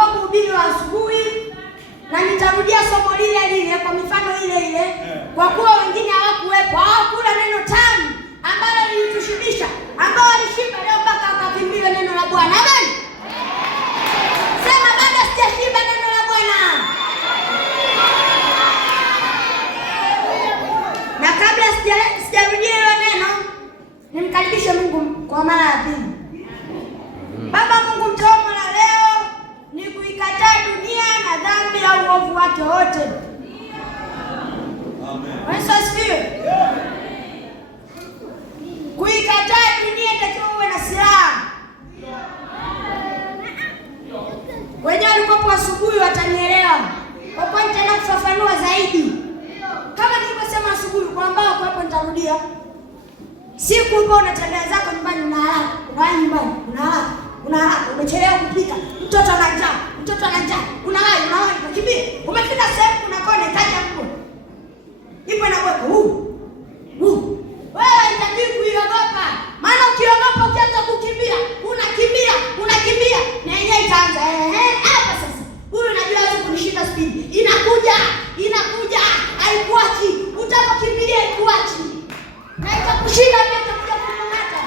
ulikuwa kuhubiri wa asubuhi, na nitarudia somo lile lile kwa mifano ile ile, kwa kuwa wengine hawakuwepo, hawakula neno tamu ambalo lilitushibisha, ambao walishiba leo mpaka wakakimbia neno la Bwana. Amen. Sema bado sijashiba neno la Bwana. Na kabla sijarudia hilo neno, nimkaribishe Mungu kwa mara ya pili. Baba Mungu, mtomo la leo ni kuikataa dunia na dhambi ya uovu wake wote. Amen. Yesu asifiwe. Kuikataa dunia itakiwa uwe na silaha. Wenyewe walikuwa asubuhi watanielewa. Kwa kuwa nitaenda kufafanua zaidi. Kama nilivyosema asubuhi kwa ambao kwa hapo nitarudia. Siku upo unatembea zako nyumbani, una haraka, unawahi nyumbani, una haraka, umechelewa kupika, mtoto ana njaa, unawahi, unakimbia. Umefika sehemu kuna kona ikaja mko. Ipo na wewe. Wewe inabidi kuiogopa. Maana ukiogopa ukianza kukimbia, unakimbia. Na yeye itaanza hapa sasa. Huyu unajua lazima kunishinda speed. Inakuja, haikuachi. Utapokimbilia haikuachi. Na itakushinda pia utakuja kumng'ata.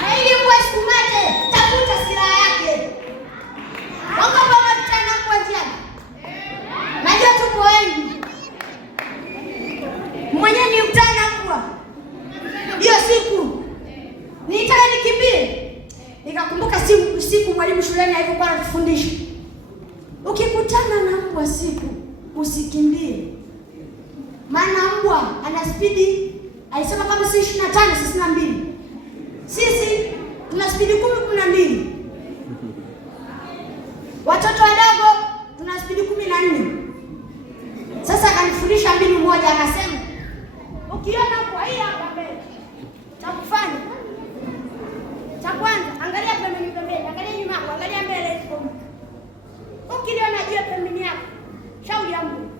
Na ili uwe sikumate, tafuta silaha yake. Ogopa mtana kwa njiani. Najua tupo wengi. Mwenyewe ni mtana kwa. Hiyo siku nitaka nikimbie. Nikakumbuka siku mwalimu shuleni alikuwa anatufundisha. Ukikutana na mbwa siku, usikimbie. Maana mbwa ana spidi, alisema kama si 25, 62. Sisi tuna spidi 10-12. Watoto wadogo tuna spidi 14. Sasa akanifundisha mbinu moja, akasema ukiona kwa hii hapa mbele, cha kufanya cha kwanza, angalia pembeni, angalia nyuma, angalia mbele. Ukiliona jua pembeni yako, shauri yangu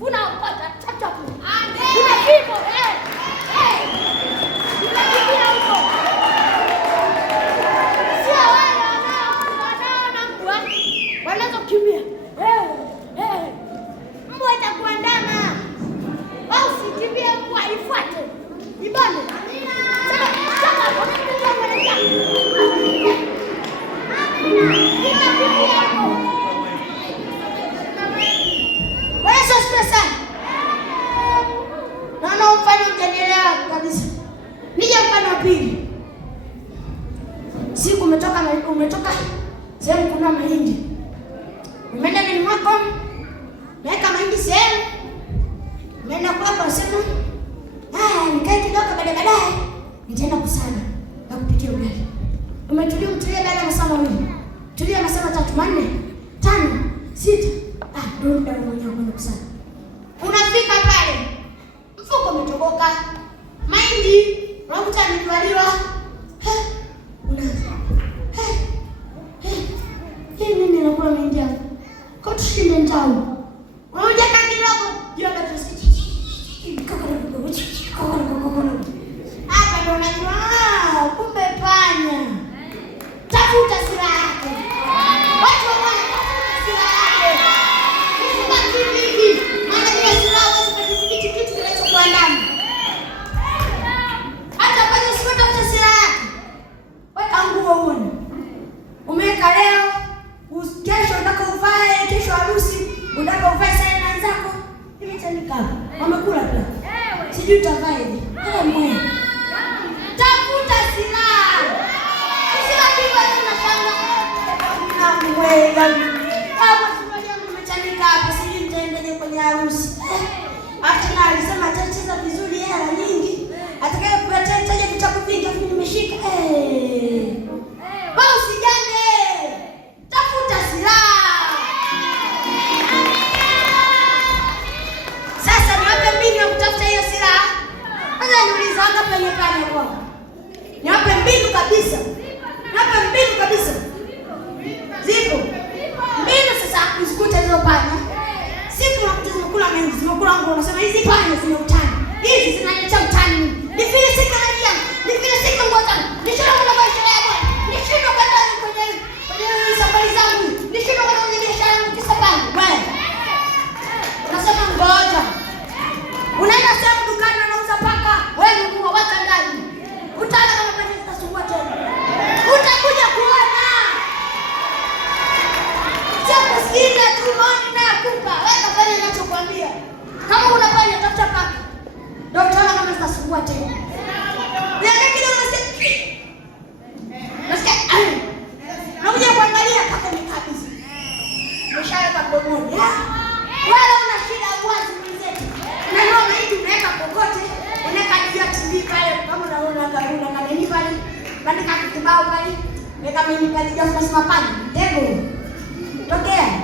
unaopata tap. Amen. Kuna vipo unakimbia huko. Sio wale wanaona mbwa wanaweza kukimbia. Mbwa itakuandama. Au usikimbie, mbwa ifuate. Ibane. Amina. Sasa unakimbia mwanadamu. Amina. Unakimbia huko. Yesu asifiwe sana. Naona mfano mtanielewa kabisa. Nije mfano wa pili. Siku umetoka sehemu kuna mahindi. Umeenda ndani mwako, naweka mahindi sehemu. Umeenda kwako unasema, nikae kidogo baadaye nitaenda kusali na kupikia ugali. Umetulia baada ya masaa mawili. Tulia masaa 3, 4, 5, 6. Ndio muda mwenyewe kwenda kusali. Unafika pale, mfuko umetoboka, mahindi unakuta yamejwaliwa. Hii nini nakula mahindi yangu? Kwa tushinde ndao. Unaoja kidogo, jua bado hapa ndio unajua kumbe panya. Tafuta silaha yake. Watu wanatafuta silaha yake. Maana ile silaha wasipati kitu kinachokuandama. Hata kama usipata silaha yake, weka nguo uone. Umeweka leo, kesho unataka uvae, kesho harusi, unataka uvae sare na wenzako. Imechanika. Wamekula pia. Sijui utavaje. Mwe. Tafuta silaha. Sio kitu tunashanga. Na mwe. Hapo sio umechanika hapa, sijui nitaendaje kwenye harusi. Hata alisema atacheza vizuri, hela nyingi. Atakaye kuletea vitabu vingi afu nimeshika. Basi usijane. Tafuta silaha. Sasa niwape mbinu ya kutafuta hiyo silaha. Kwanza niuliza hapa penye pale kwa. Niwape mbinu kabisa. Zipo. Mbinu sasa Sina tumani na kupa. Wewe kafanya ninachokuambia. Kama unafanya tafuta paka. Ndio utaona kama zitasumbua tena. Niambia kidogo nasikia. Nasikia. Nakuja kuangalia paka ni kabisa. Mshaweka pomoni. Wala una shida uwazi mwenzetu. Unajua maidi unaweka kokote, unaweka juu ya TV pale kama unaona kama nini pale. Bandika kibao pale. Weka mimi pale kwa sababu pale. Tego. Tokea.